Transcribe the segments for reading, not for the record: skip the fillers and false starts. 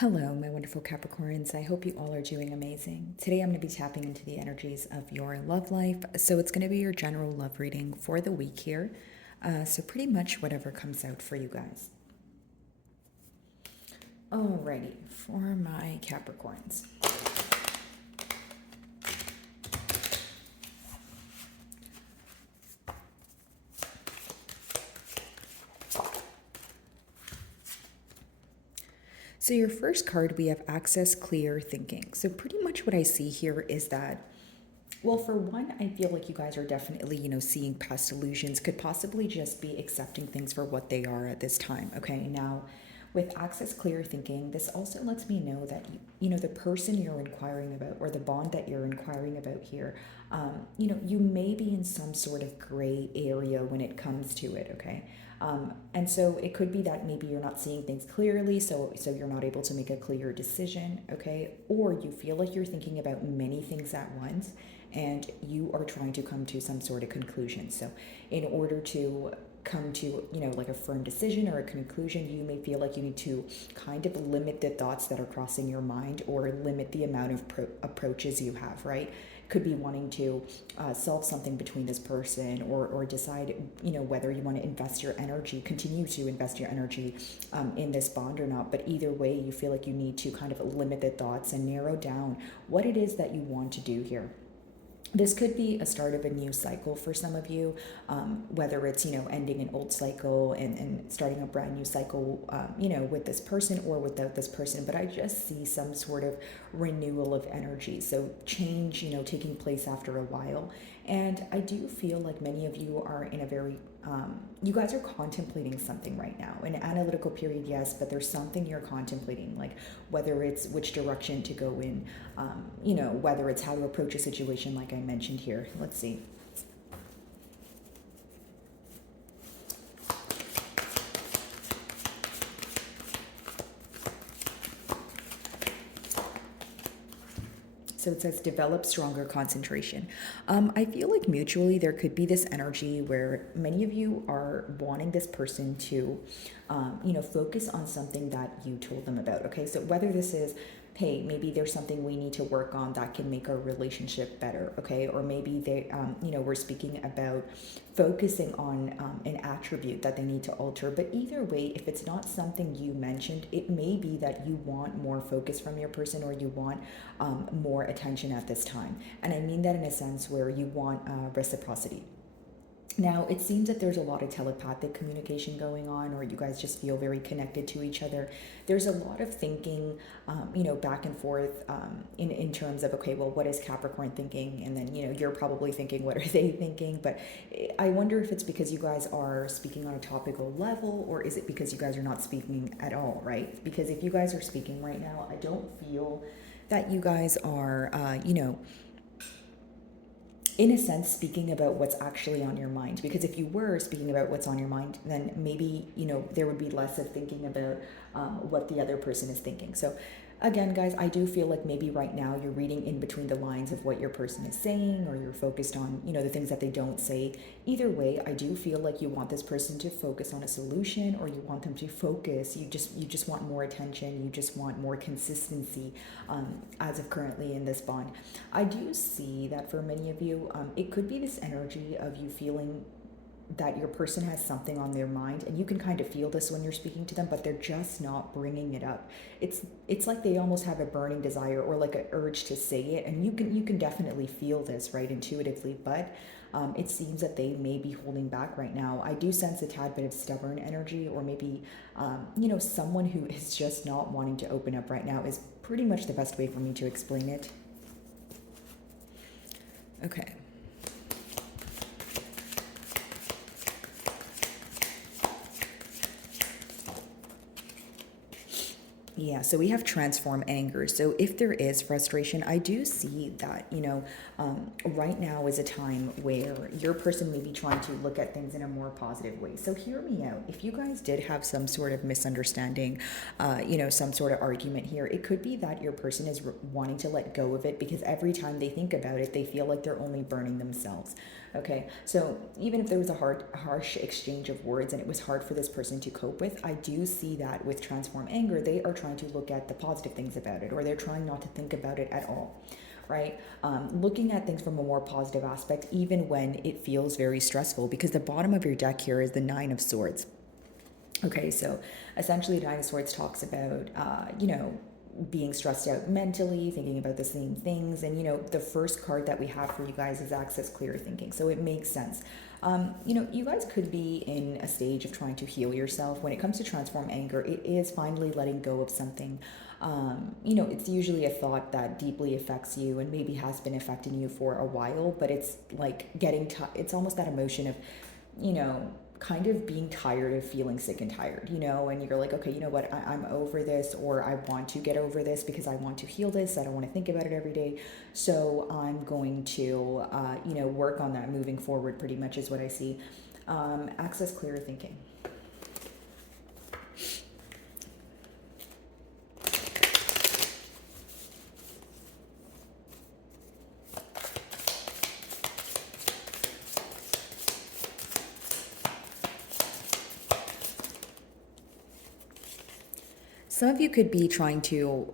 Hello, my wonderful Capricorns. I hope you all are doing amazing. Today I'm going to be tapping into the energies of your love life. So it's going to be your general love reading for the week here. So pretty much whatever comes out for you guys. Alrighty, for my Capricorns. So your first card, we have access, clear thinking. So pretty much what I see here is that, well, for one, I feel like you guys are definitely, seeing past illusions, could possibly just be accepting things for what they are at this time. Okay, now with access clear thinking, this also lets me know that, the person you're inquiring about or the bond that you're inquiring about here, you may be in some sort of gray area when it comes to it. Okay. And so it could be that maybe you're not seeing things clearly, so you're not able to make a clear decision, okay? Or you feel like you're thinking about many things at once, and you are trying to come to some sort of conclusion. So in order to come to like a firm decision or a conclusion, you may feel like you need to kind of limit the thoughts that are crossing your mind or limit the amount of approaches you have, right? Could be wanting to solve something between this person, or decide whether you want to invest your energy, continue to invest your energy in this bond or not. But either way, you feel like you need to kind of limit the thoughts and narrow down what it is that you want to do here. This could be a start of a new cycle for some of you, whether it's ending an old cycle and starting a brand new cycle, with this person or without this person. But I just see some sort of renewal of energy, so change taking place after a while. And I do feel like many of you are in a very you guys are contemplating something right now. An analytical period, yes, but there's something you're contemplating, like whether it's which direction to go in, whether it's how to approach a situation, like I mentioned here. Let's see. So it says develop stronger concentration. I feel like mutually there could be this energy where many of you are wanting this person to, focus on something that you told them about. Okay, so whether this is, hey, maybe there's something we need to work on that can make our relationship better, okay? Or maybe we're speaking about focusing on an attribute that they need to alter. But either way, if it's not something you mentioned, it may be that you want more focus from your person, or you want more attention at this time. And I mean that in a sense where you want reciprocity. Now, it seems that there's a lot of telepathic communication going on, or you guys just feel very connected to each other. There's a lot of thinking, back and forth in terms of, okay, well, what is Capricorn thinking? And then, you're probably thinking, what are they thinking? But I wonder if it's because you guys are speaking on a topical level, or is it because you guys are not speaking at all, right? Because if you guys are speaking right now, I don't feel that you guys are, in a sense, speaking about what's actually on your mind. Because if you were speaking about what's on your mind, then maybe there would be less of thinking about what the other person is thinking. So again, guys, I do feel like maybe right now you're reading in between the lines of what your person is saying, or you're focused on the things that they don't say. Either way, I do feel like you want this person to focus on a solution, or you want them to focus, you just want more attention, you just want more consistency, as of currently in this bond. I do see that for many of you, it could be this energy of you feeling that your person has something on their mind, and you can kind of feel this when you're speaking to them, but they're just not bringing it up. It's like they almost have a burning desire, or like an urge to say it, and you can definitely feel this, right, intuitively. But it seems that they may be holding back right now. I do sense a tad bit of stubborn energy, or maybe someone who is just not wanting to open up right now is pretty much the best way for me to explain it. Okay. Yeah, so we have transform anger. So if there is frustration, I do see that, right now is a time where your person may be trying to look at things in a more positive way. So hear me out. If you guys did have some sort of misunderstanding, some sort of argument here, it could be that your person is wanting to let go of it, because every time they think about it, they feel like they're only burning themselves. Okay, so even if there was a harsh exchange of words and it was hard for this person to cope with, I do see that with transform anger, they are trying to look at the positive things about it, or they're trying not to think about it at all, right? Looking at things from a more positive aspect, even when it feels very stressful, because the bottom of your deck here is the Nine of Swords. Okay, so essentially, Nine of Swords talks about, being stressed out mentally, thinking about the same things. And, the first card that we have for you guys is Access Clear Thinking. So it makes sense. You guys could be in a stage of trying to heal yourself. When it comes to transform anger, it is finally letting go of something. It's usually a thought that deeply affects you and maybe has been affecting you for a while, but it's like it's almost that emotion of, you know, kind of being tired of feeling sick and tired, and you're like, okay, you know what, I'm over this, or I want to get over this because I want to heal this. I don't want to think about it every day. So I'm going to, work on that moving forward, pretty much is what I see. Access clear thinking. Some of you could be trying to,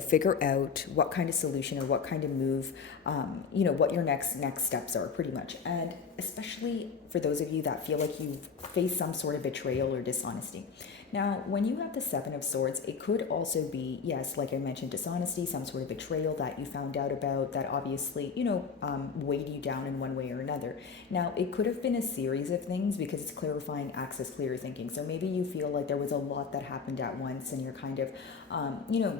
figure out what kind of solution or what kind of move, what your next steps are, pretty much. And especially for those of you that feel like you've faced some sort of betrayal or dishonesty. Now, when you have the Seven of Swords, it could also be, yes, like I mentioned, dishonesty, some sort of betrayal that you found out about that obviously, weighed you down in one way or another. Now, it could have been a series of things because it's clarifying access, clear thinking. So maybe you feel like there was a lot that happened at once and you're kind of,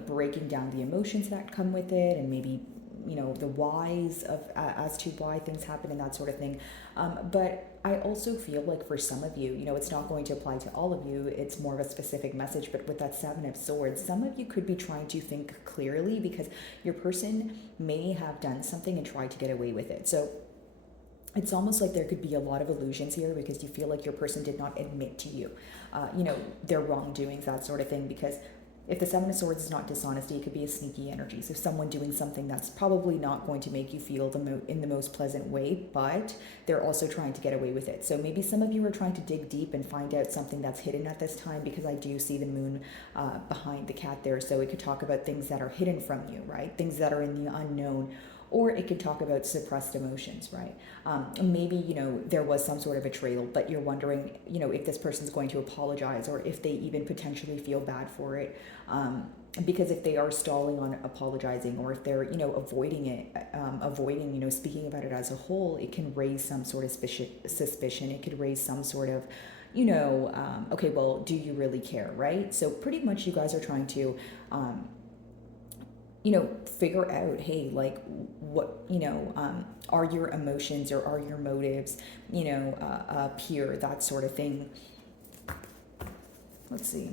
breaking down the emotions that come with it, and maybe the whys of as to why things happen and that sort of thing. But I also feel like for some of you, it's not going to apply to all of you. It's more of a specific message. But with that Seven of Swords, some of you could be trying to think clearly because your person may have done something and tried to get away with it. So it's almost like there could be a lot of illusions here because you feel like your person did not admit to you, their wrongdoings, that sort of thing. Because if the Seven of Swords is not dishonesty, it could be a sneaky energy. So someone doing something that's probably not going to make you feel in the most pleasant way, but they're also trying to get away with it. So maybe some of you are trying to dig deep and find out something that's hidden at this time, because I do see the moon behind the cat there. So it could talk about things that are hidden from you, right? Things that are in the unknown. Or it could talk about suppressed emotions, right? Maybe, there was some sort of betrayal, but you're wondering, if this person's going to apologize or if they even potentially feel bad for it. Because if they are stalling on apologizing, or if they're, avoiding it, speaking about it as a whole, it can raise some sort of suspicion. It could raise some sort of, okay, well, do you really care, right? So pretty much you guys are trying to, figure out, hey, like, what, are your emotions or are your motives, pure, that sort of thing. Let's see.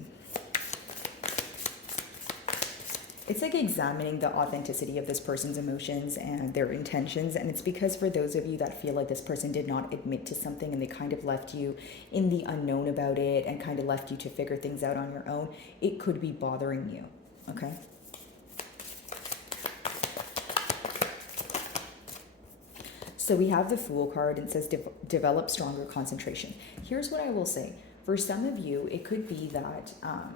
It's like examining the authenticity of this person's emotions and their intentions. And it's because for those of you that feel like this person did not admit to something and they kind of left you in the unknown about it and kind of left you to figure things out on your own, it could be bothering you, okay? So we have the Fool card, and it says develop stronger concentration. Here's what I will say. For some of you, it could be that,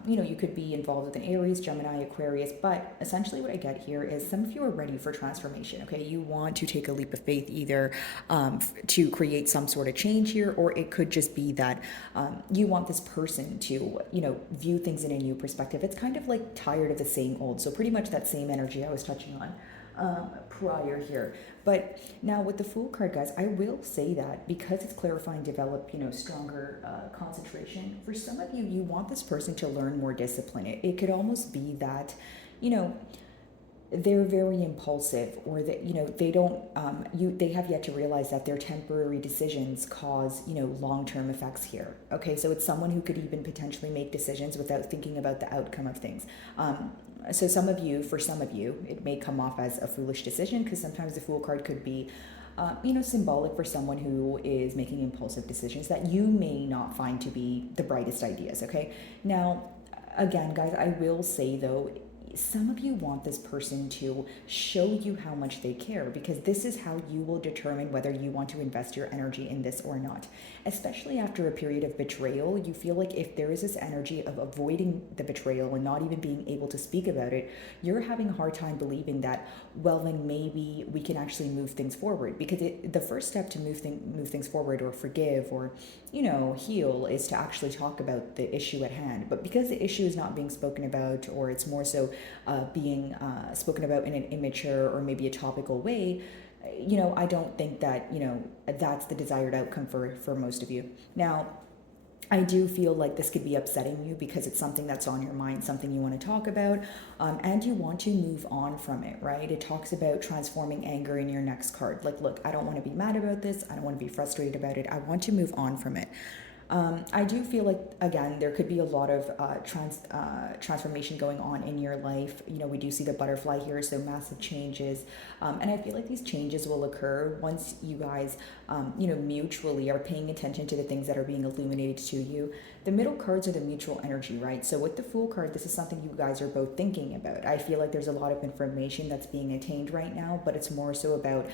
you could be involved with an Aries, Gemini, Aquarius, but essentially what I get here is some of you are ready for transformation, okay? You want to take a leap of faith either to create some sort of change here, or it could just be that you want this person to, view things in a new perspective. It's kind of like tired of the same old. So pretty much that same energy I was touching on prior here. But now with the Fool card, guys, I will say that because it's clarifying, develop, stronger concentration. For some of you, you want this person to learn more discipline. It could almost be that, they're very impulsive, or that, they don't, they have yet to realize that their temporary decisions cause, long-term effects here. Okay, so it's someone who could even potentially make decisions without thinking about the outcome of things. So for some of you, it may come off as a foolish decision, because sometimes the Fool card could be, symbolic for someone who is making impulsive decisions that you may not find to be the brightest ideas, okay? Now, again, guys, I will say, though, some of you want this person to show you how much they care, because this is how you will determine whether you want to invest your energy in this or not. Especially after a period of betrayal, you feel like if there is this energy of avoiding the betrayal and not even being able to speak about it, you're having a hard time believing that, well, then maybe we can actually move things forward. Because the first step to move things forward, or forgive, or heal, is to actually talk about the issue at hand. But because the issue is not being spoken about, or it's more so being spoken about in an immature or maybe a topical way, I don't think that that's the desired outcome for most of you. Now, I do feel like this could be upsetting you because it's something that's on your mind, something you want to talk about, and you want to move on from it, right? It talks about transforming anger in your next card. Like, look, I don't want to be mad about this. I don't want to be frustrated about it. I want to move on from it. I do feel like, again, there could be a lot of transformation going on in your life. We do see the butterfly here, so massive changes. And I feel like these changes will occur once you guys, mutually are paying attention to the things that are being illuminated to you. The middle cards are the mutual energy, right? So with the Fool card, this is something you guys are both thinking about. I feel like there's a lot of information that's being attained right now, but it's more so about,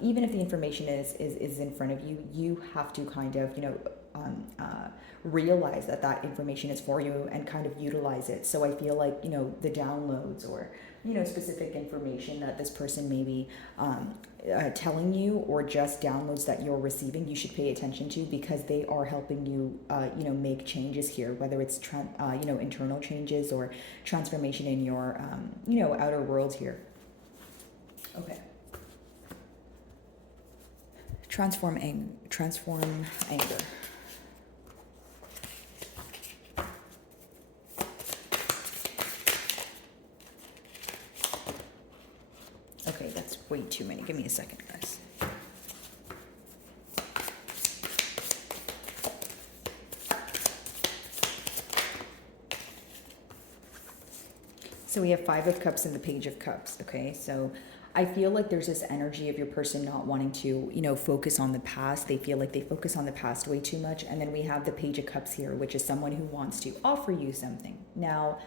even if the information is in front of you, you have to kind of, realize that information is for you and kind of utilize it. So I feel like, the downloads or, specific information that this person may be telling you, or just downloads that you're receiving, you should pay attention to, because they are helping you, make changes here, whether it's, internal changes or transformation in your, outer world here. Okay. Transform anger. Okay, that's way too many. Give me a second, guys. So we have 5 of Cups and the Page of Cups, okay? So I feel like there's this energy of your person not wanting to, focus on the past. They feel like they focus on the past way too much. And then we have the Page of Cups here, which is someone who wants to offer you something. Now,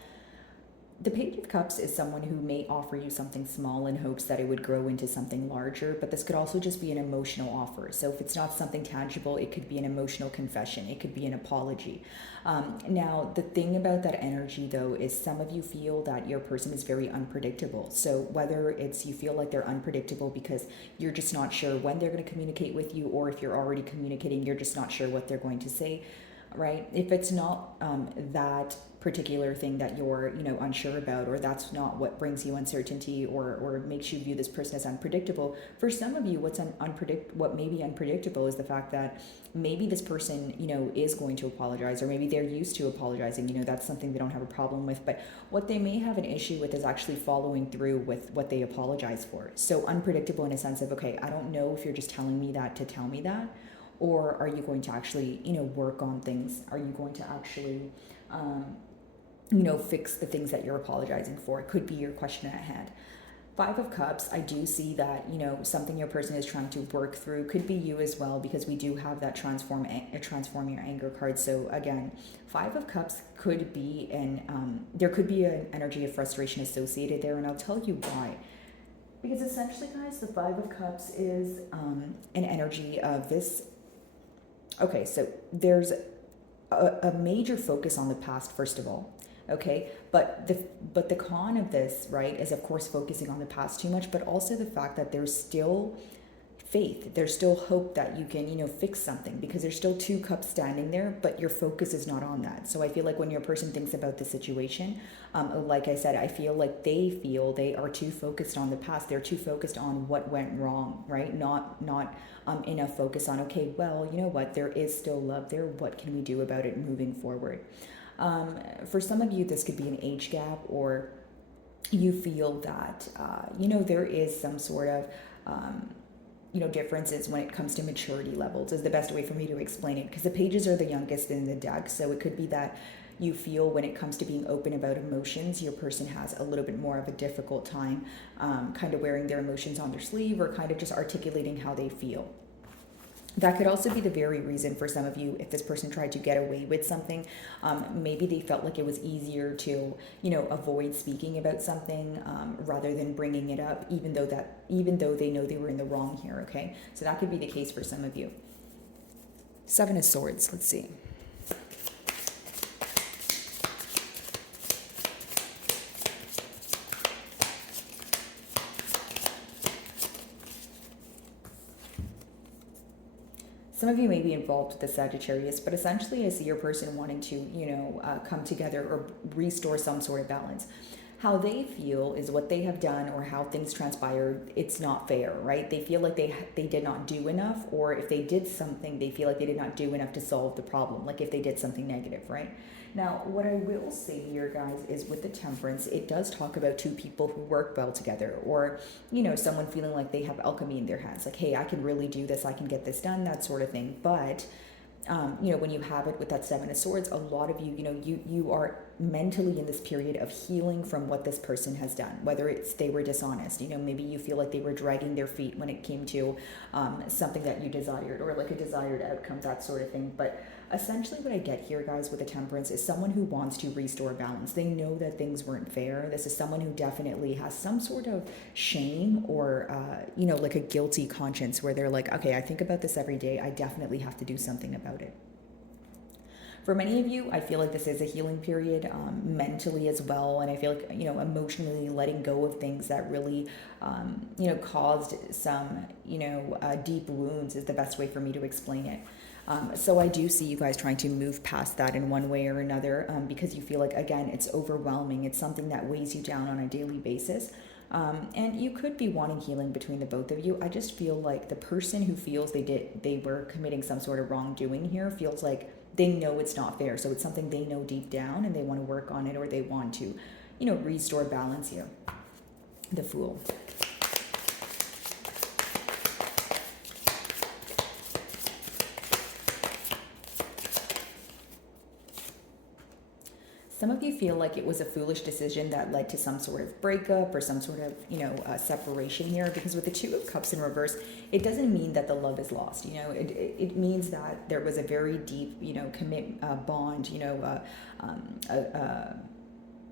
the Page of Cups is someone who may offer you something small in hopes that it would grow into something larger, but this could also just be an emotional offer. So if it's not something tangible, it could be an emotional confession. It could be an apology. Now, the thing about that energy, though, is some of you feel that your person is very unpredictable. So whether it's you feel like they're unpredictable because you're just not sure when they're going to communicate with you, or if you're already communicating, you're just not sure what they're going to say, right? If it's not that particular thing that you're unsure about, or that's not what brings you uncertainty, or makes you view this person as unpredictable, for some of you what may be unpredictable is the fact that maybe this person is going to apologize, or maybe they're used to apologizing. That's something they don't have a problem with, but what they may have an issue with is actually following through with what they apologize for. So unpredictable in a sense of, okay, I don't know if you're just telling me that to tell me that, or are you going to actually work on things? Are you going to actually fix the things that you're apologizing for? It could be your question at hand. 5 of Cups, I do see that, something your person is trying to work through. Could be you as well, because we do have that transform your anger card. So again, 5 of Cups could be there could be an energy of frustration associated there, and I'll tell you why. Because essentially, guys, the 5 of Cups is an energy of this. Okay, so there's a major focus on the past, first of all. Okay, but the con of this, right, is of course focusing on the past too much, but also the fact that there's still faith, there's still hope that you can, fix something, because there's still 2 cups standing there, but your focus is not on that. So I feel like when your person thinks about the situation, like I said, I feel like they are too focused on the past. They're too focused on what went wrong, right? Not enough focus on, okay, well, you know what, there is still love there. What can we do about it moving forward? For some of you, this could be an age gap, or you feel that, there is some sort of, differences when it comes to maturity levels, is the best way for me to explain it, because the pages are the youngest in the deck. So it could be that you feel when it comes to being open about emotions, your person has a little bit more of a difficult time kind of wearing their emotions on their sleeve, or kind of just articulating how they feel. That could also be the very reason for some of you, if this person tried to get away with something, maybe they felt like it was easier to, avoid speaking about something rather than bringing it up, even though they know they were in the wrong here. Okay, so that could be the case for some of you. Seven of Swords. Let's see. Some of you may be involved with the Sagittarius, but essentially I see your person wanting to, come together or restore some sort of balance. How they feel is what they have done or how things transpired. It's not fair, right? They feel like they did not do enough, or if they did something, they feel like they did not do enough to solve the problem. Like if they did something negative, right? Now, what I will say here, guys, is with the Temperance, it does talk about two people who work well together, or, someone feeling like they have alchemy in their hands. Like, hey, I can really do this, I can get this done, that sort of thing. But, when you have it with that Seven of Swords, a lot of you, you are mentally in this period of healing from what this person has done, whether it's they were dishonest, maybe you feel like they were dragging their feet when it came to something that you desired, or like a desired outcome, that sort of thing. But essentially what I get here, guys, with the Temperance is someone who wants to restore balance. They know that things weren't fair. This is someone who definitely has some sort of shame or, like a guilty conscience where they're like, okay, I think about this every day. I definitely have to do something about it. For many of you, I feel like this is a healing period mentally as well. And I feel like, emotionally letting go of things that really, caused some, deep wounds is the best way for me to explain it. So I do see you guys trying to move past that in one way or another because you feel like, again, it's overwhelming. It's something that weighs you down on a daily basis. And you could be wanting healing between the both of you. I just feel like the person who feels they were committing some sort of wrongdoing here feels like they know it's not fair. So it's something they know deep down and they want to work on it, or they want to, restore balance here. The Fool. Some of you feel like it was a foolish decision that led to some sort of breakup or some sort of, separation here, because with the Two of Cups in reverse, it doesn't mean that the love is lost. It means that there was a very deep, bond,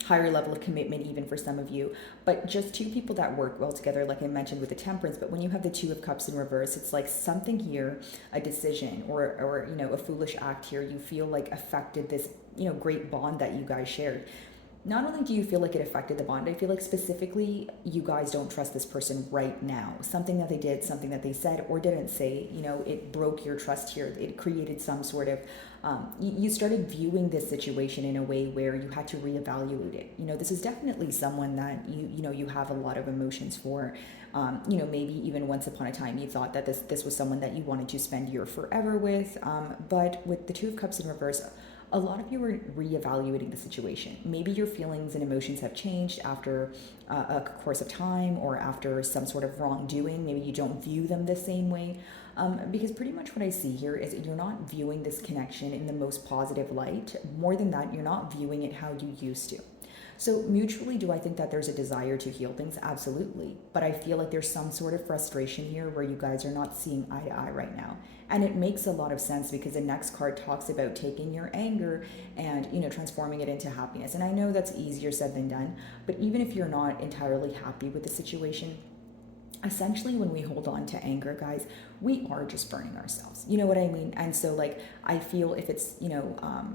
higher level of commitment even for some of you, but just two people that work well together, like I mentioned with the Temperance. But when you have the Two of Cups in reverse, it's like something here, a decision or a foolish act here, you feel like affected this great bond that you guys shared. Not only do you feel like it affected the bond, I feel like specifically you guys don't trust this person right now. Something that they did, something that they said or didn't say, it broke your trust here. It created some sort of, you started viewing this situation in a way where you had to reevaluate it. This is definitely someone that you have a lot of emotions for. Maybe even once upon a time you thought that this was someone that you wanted to spend your forever with. But with the Two of Cups in reverse, a lot of you are reevaluating the situation. Maybe your feelings and emotions have changed after a course of time or after some sort of wrongdoing. Maybe you don't view them the same way. Because pretty much what I see here is you're not viewing this connection in the most positive light. More than that, you're not viewing it how you used to. So mutually, do I think that there's a desire to heal things? Absolutely. But I feel like there's some sort of frustration here where you guys are not seeing eye to eye right now. And it makes a lot of sense because the next card talks about taking your anger and, transforming it into happiness. And I know that's easier said than done, but even if you're not entirely happy with the situation, essentially when we hold on to anger, guys, we are just burning ourselves. You know what I mean? And so like, I feel if it's,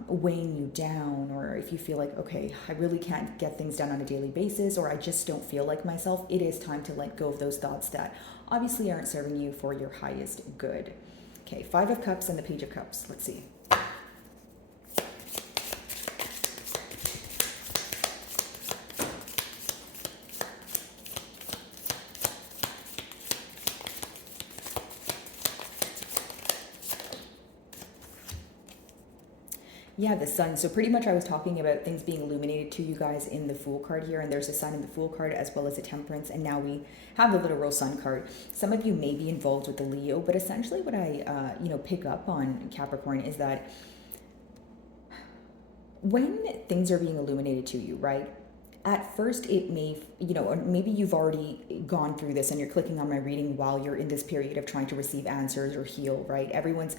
weighing you down, or if you feel like, okay, I really can't get things done on a daily basis, or I just don't feel like myself, it is time to let go of those thoughts that obviously aren't serving you for your highest good. Okay, Five of Cups and the Page of Cups. Let's see. Yeah, the Sun. So pretty much I was talking about things being illuminated to you guys in the Fool card here, and there's a Sun in the Fool card as well as a Temperance, and now we have the literal Sun card. Some of you may be involved with the Leo, but essentially what I, pick up on Capricorn is that when things are being illuminated to you, right? at first it may, or maybe you've already gone through this and you're clicking on my reading while you're in this period of trying to receive answers or heal, right? Everyone's,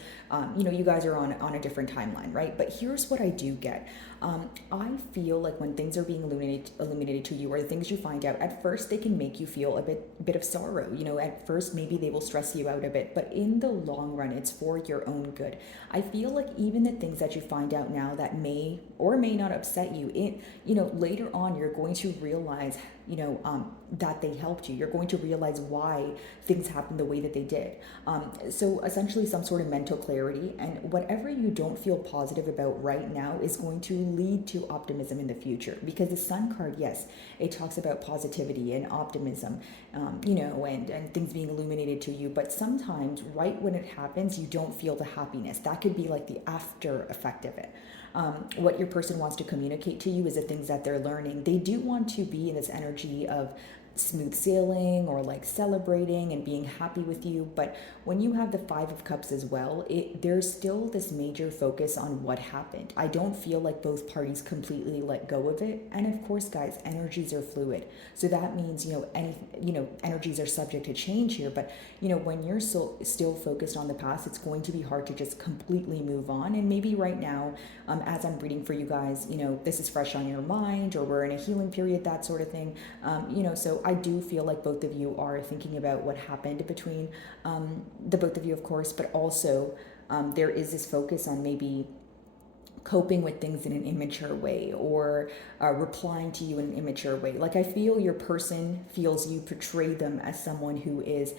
you guys are on a different timeline, right? But here's what I do get. I feel like when things are being illuminated to you, or the things you find out, at first they can make you feel a bit of sorrow. At first maybe they will stress you out a bit, but in the long run, it's for your own good. I feel like even the things that you find out now that may or may not upset you, later on you're going to realize, that they helped you. You're going to realize why things happened the way that they did. So essentially, some sort of mental clarity, and whatever you don't feel positive about right now is going to lead to optimism in the future. Because the Sun card, yes, it talks about positivity and optimism, and things being illuminated to you. But sometimes, right when it happens, you don't feel the happiness. That could be like the after effect of it. What your person wants to communicate to you is the things that they're learning. They do want to be in this energy of smooth sailing or like celebrating and being happy with you, but when you have the Five of Cups as well, there's still this major focus on what happened. I don't feel like both parties completely let go of it. And of course, guys, energies are fluid, so that means energies are subject to change here. But when you're still focused on the past, it's going to be hard to just completely move on. And maybe right now, as I'm reading for you guys, this is fresh on your mind, or we're in a healing period, that sort of thing. So I do feel like both of you are thinking about what happened between the both of you, of course, but also there is this focus on maybe coping with things in an immature way, or replying to you in an immature way. Like, I feel your person feels you portray them as someone who is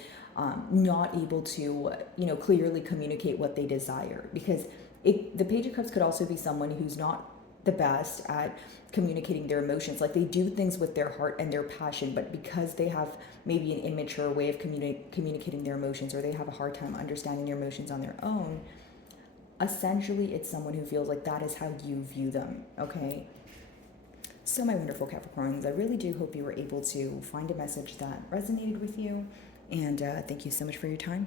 not able to, clearly communicate what they desire. Because the Page of Cups could also be someone who's not the best at communicating their emotions. Like, they do things with their heart and their passion, but because they have maybe an immature way of communicating their emotions, or they have a hard time understanding their emotions on their own, essentially it's someone who feels like that is how you view them. Okay, so my wonderful Capricorns, I really do hope you were able to find a message that resonated with you, and thank you so much for your time.